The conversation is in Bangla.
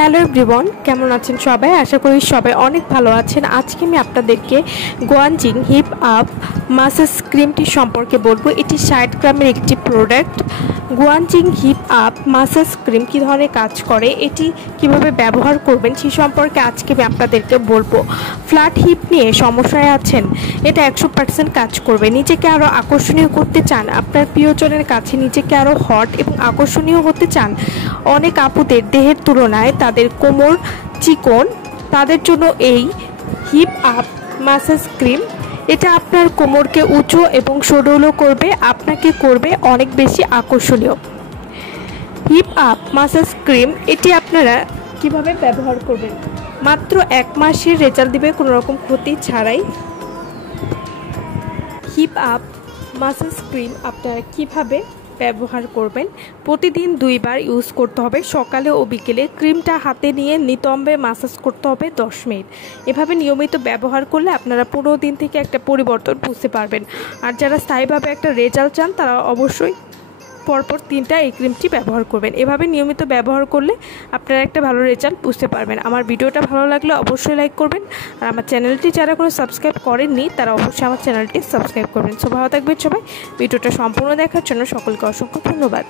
হ্যালো এভরিওয়ান, কেমন আছেন সবাই? আশা করি সবাই অনেক ভালো আছেন। আজকে আমি আপনাদেরকে গুয়ানজিং হিপ আপ মাসাজ ক্রিমটি সম্পর্কে বলবো। এটি 60 গ্রামের একটি product. Guanjing hip up massage cream কী ধরনের কাজ করে, এটি কিভাবে ব্যবহার করবেন সে সম্পর্কে আজকে আমি আপনাদেরকে বলবো। ফ্ল্যাট হিপ নিয়ে সমস্যায় আছেন, এটা 100% কাজ করবে। নিজেকে আরও আকর্ষণীয় করতে চান, আপনার প্রিয়জনের কাছে নিজেকে আরও হট এবং আকর্ষণীয় হতে চান। অনেক আপুদের দেহের তুলনায় তাদের কোমর চিকন, তাদের জন্য এই হিপ আপ মাসাজ ক্রিম এটা আপনার কোমরকে উঁচু এবং সরলও করবে, আপনাকে করবে অনেক বেশি আকর্ষণীয়। হিপ আপ মাসাজ ক্রিম এটি আপনারা কিভাবে ব্যবহার করবেন? মাত্র 1 মাসের রেজাল্ট দিবে কোনো রকম ক্ষতি ছাড়াই। হিপ আপ মাসাজ ক্রিম আপনারা কিভাবে ব্যবহার করবেন? প্রতিদিন 2 বার ইউজ করতে হবে, সকালে ও বিকেলে। ক্রিমটা হাতে নিয়ে নিতম্বে মাসাজ করতে হবে 10 মিনিট। এভাবে নিয়মিত ব্যবহার করলে আপনারা 15 দিন থেকে একটা পরিবর্তন বুঝতে পারবেন। আর যারা স্থায়ীভাবে একটা রেজাল্ট চান তারা অবশ্যই পরপর 3টা এই ক্রিমটি ব্যবহার করবেন। এভাবে নিয়মিত ব্যবহার করলে আপনারা একটা ভালো রেজাল্ট বুঝতে পারবেন। আমার ভিডিওটা ভালো লাগলে অবশ্যই লাইক করবেন, আর আমার চ্যানেলটি যারা কোনো সাবস্ক্রাইব করেননি তারা অবশ্যই আমার চ্যানেলটি সাবস্ক্রাইব করবেন। সো ভালো থাকবেন সবাই। ভিডিওটা সম্পূর্ণ দেখার জন্য সকলকে অসংখ্য ধন্যবাদ।